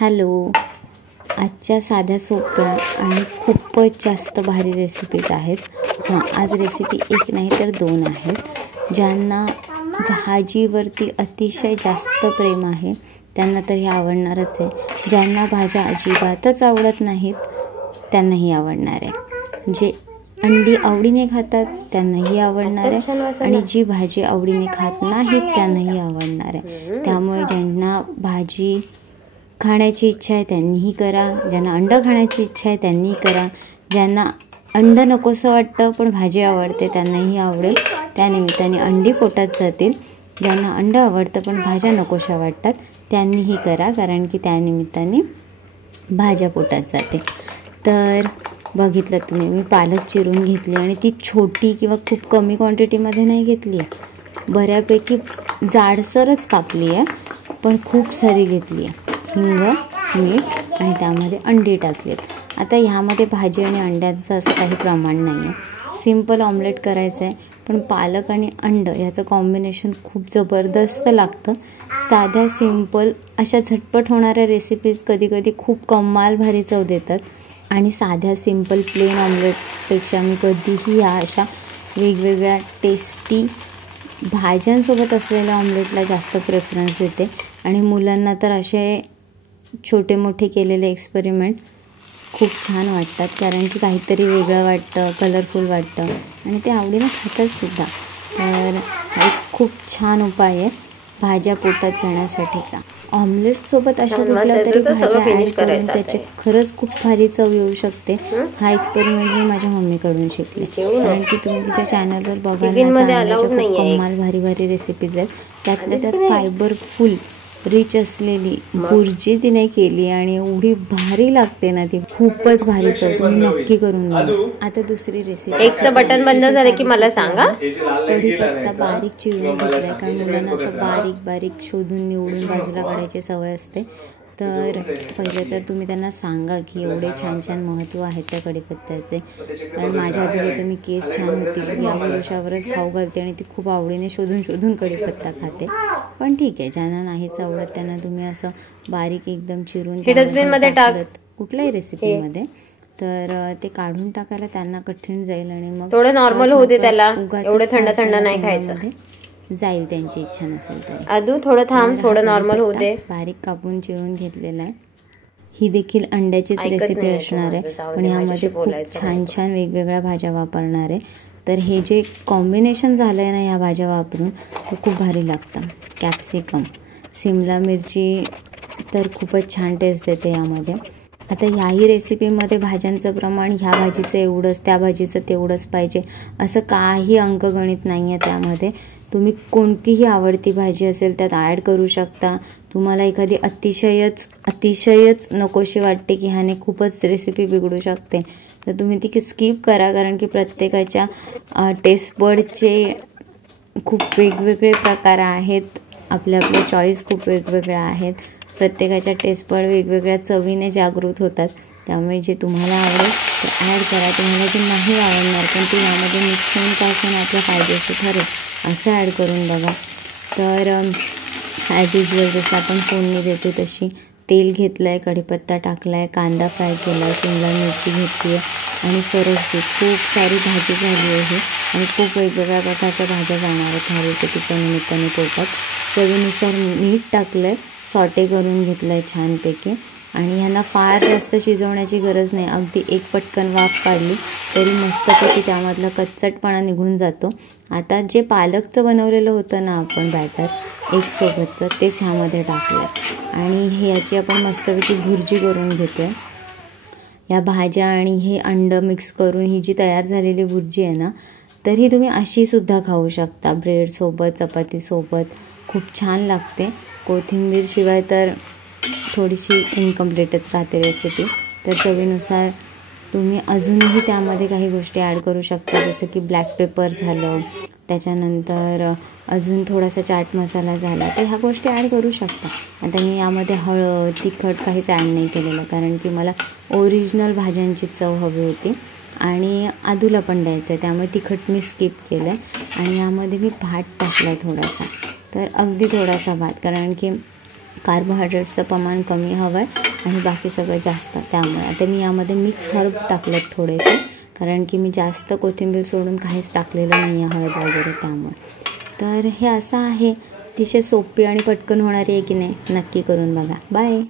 Hello, आजच्या साध्या सोप्या आणि खूपच जास्त भारी रेसिपीज आहेत. आज रेसिपी एक नाही तर दोन आहेत. ज्यांना भाजीवरती अतिशय जास्त प्रेम आहे त्यांना तर हे आवडणारच आहे. ज्यांना भाज्या अजिबातच आवडत नाहीत त्यांनाही आवडणार आहे. जे अंडी आवडीने खातात त्यांनाही आवडणार आहे आणि जी भाजी आवडीने खात नाहीत त्यांनाही आवडणार आहे. त्यामुळे ज्यांना भाजी खाण्याची इच्छा आहे त्यांनीही करा, ज्यांना अंडं खाण्याची इच्छा आहे त्यांनीही करा, ज्यांना अंडं नकोसं वाटतं पण भाजी आवडते त्यांनाही आवडेल. त्यानिमित्ताने अंडी पोटात जातील. ज्यांना अंडं आवडतं पण भाज्या नकोशा वाटतात त्यांनीही करा, कारण की त्यानिमित्ताने भाज्या पोटात जाते. तर बघितलं तुम्ही, मी पालक चिरून घेतली आणि ती छोटी किंवा खूप कमी क्वांटिटीमध्ये नाही घेतली आहे, बऱ्यापैकी जाडसरच कापली आहे पण खूप सारी घेतली आहे. हिंग, मीठ आणि त्यामध्ये अंडी टाकलीत. आता ह्यामध्ये भाजी आणि अंड्यांचं असं काही प्रमाण नाही आहे. सिंपल ऑमलेट करायचं आहे पण पालक आणि अंडं याचं कॉम्बिनेशन खूप जबरदस्त लागतं. साध्या सिंपल अशा झटपट होणाऱ्या रेसिपीज कधीकधी खूप कमाल भारी चव देतात आणि साध्या सिंपल प्लेन ऑमलेटपेक्षा मी कधीही या अशा वेगवेगळ्या टेस्टी भाज्यांसोबत असलेल्या ऑमलेटला जास्त प्रेफरन्स देते. आणि मुलांना तर असे छोटे मोठे केलेले एक्सपेरिमेंट खूप छान वाटतात, कारण की काहीतरी वेगळं वाटतं, कलरफुल वाटतं आणि ते आवडीनं खातातसुद्धा. तर हा एक खूप छान उपाय आहे भाज्या पोटात जाण्यासाठीचा. ऑमलेटसोबत अशा कुठल्या तरी भाज्या ॲड करून त्याचे खरंच खूप भारी चव येऊ शकते. हा एक्सपेरिमेंट मी माझ्या मम्मीकडून शिकले, कारण की तुम्ही तिच्या चॅनलवर बघायला खूप कमाल भारी भारी रेसिपीज आहेत. त्यातल्या त्यात फायबरफुल रिच असलेली भुर्जी तिने केली आणि एवढी भारी लागते ना, ती खूपच भारी चव. तुम्ही नक्की करून बघा. आता दुसरी रेसिपी, एकचं बटन बंद झालं की मला सांगा. कढीपत्ता बारीक चिरून घेतलाय, कारण मुलांना असं बारीक बारीक शोधून निवडून बाजूला काढायची सवय असते. तर पहिले तर तुम्ही त्यांना सांगा की एवढे छान छान महत्त्व आहेत त्या कढीपत्त्याचे, कारण माझ्या आधी तर मी केस छान होतील या भरोशावरच खाऊ घालते आणि ती खूप आवडीने शोधून शोधून कढीपत्ता खाते. पण ठीक आहे, ज्यांना नाहीच आवडत त्यांना तुम्ही असं बारीक एकदम चिरून डस्टबिनमध्ये टाकलं कुठल्याही रेसिपीमध्ये तर ते काढून टाकायला त्यांना कठीण जाईल आणि मग थोडं नॉर्मल होऊ दे त्याला, एवढं थंड थंड नाही खायचं. जाईल त्यांची इच्छा नसेल तर. अजून थोडं थांब, थोडं नॉर्मल होऊ दे. बारीक कापून चिरून घेतलेला आहे. ही देखील अंड्याचीच रेसिपी असणार आहे पण यामध्ये खूप छान छान वेगवेगळ्या भाज्या वापरणार आहे. तर हे जे कॉम्बिनेशन झालं आहे ना ह्या भाज्या वापरून, ते खूप भारी लागतं. कॅप्सिकम, सिमला मिरची तर खूपच छान टेस्ट देते यामध्ये. आता ह्याही रेसिपीमध्ये भाज्यांचं प्रमाण ह्या भाजीचं एवढंच, त्या भाजीचं तेवढंच पाहिजे असं काही अंकगणित नाही आहे त्यामध्ये. तुम्ही कोणतीही आवडती भाजी असेल त्यात ॲड करू शकता. तुम्हाला एखादी अतिशयच नकोशी वाटते की ह्याने खूपच रेसिपी बिघडू शकते तर तुम्ही ती स्किप करा, कारण की प्रत्येकाच्या टेस्ट बडचे खूप वेगवेगळे प्रकार आहेत. आपल्या चॉईस खूप वेगवेगळ्या आहेत. प्रत्येकाच्या टेस्ट बड वेगवेगळ्या चवीने जागृत होतात. त्यामुळे जे तुम्हाला आवडेल ते ॲड करा. तुम्हाला जे नाही आवडणार पण ते यामध्ये मिक्स होऊन का असून आपल्या फायद्याचं ठरेल असं ॲड करून बघा. तर ॲज युजल जसं आपण फोडणी देतो तशी तेल घेतलं आहे, कढीपत्ता टाकला आहे, कांदा फ्राय केला आहे, शिमला मिरची घेतली आहे आणि फरसबी. खूप सारी भाजी झाली आहे आणि खूप वेगवेगळ्या प्रकारच्या भाज्या जाणार आहेत ह्या रेसिपीच्या निमित्ताने पोटात. चवीनुसार मीठ टाकलं आहे, सॉटे करून घेतलं आहे छानपैकी आणि ह्यांना फार जास्त शिजवण्याची गरज नाही. अगदी एक पटकन वाफ काढली तरी मस्तपैकी त्यामधला कच्चटपणा निघून जातो. आता जे पालकचं बनवलेलं होतं ना आपण बॅटर एक सोबतचं, तेच ह्यामध्ये टाकलं आणि हे याची आपण मस्तपैकी भुर्जी करून घेतो आहे. या भाज्या आणि हे अंडं मिक्स करून ही जी तयार झालेली भुर्जी आहे ना, तर ही तुम्ही अशीसुद्धा खाऊ शकता, ब्रेडसोबत, चपातीसोबत. खूप छान लागते. कोथिंबीर शिवाय तर थोडीशी इनकम्प्लीटच राहते रेसिपी. तर चवीनुसार तुम्ही अजूनही त्यामध्ये काही गोष्टी ॲड करू शकता, जसं की ब्लॅक पेपर झालं, त्याच्यानंतर अजून थोडासा चाट मसाला झाला, तर ह्या गोष्टी ॲड करू शकता. आता मी यामध्ये हळद, तिखट काहीच ॲड नाही केलेलं, कारण की मला ओरिजिनल भाज्यांची चव हवी होती आणि आदूला पण द्यायचं आहे, त्यामुळे तिखट मी स्किप केलं आहे. आणि यामध्ये मी भात टाकला आहे थोडासा, तर अगदी थोडासा भात, कारण की कार्बोहायड्रेटचं प्रमाण कमी हवं आहे आणि बाकी सगळं जास्त. त्यामुळे आता मी यामध्ये मिक्स हर्ब टाकलेत थोडेसे, कारण की मी जास्त कोथिंबीर सोडून काहीच टाकलेलं नाही आहे हळद वगैरे त्यामुळे. तर हे असं आहे, अतिशय सोपी आणि पटकन होणारी आहे की नाही, नक्की करून बघा. बाय.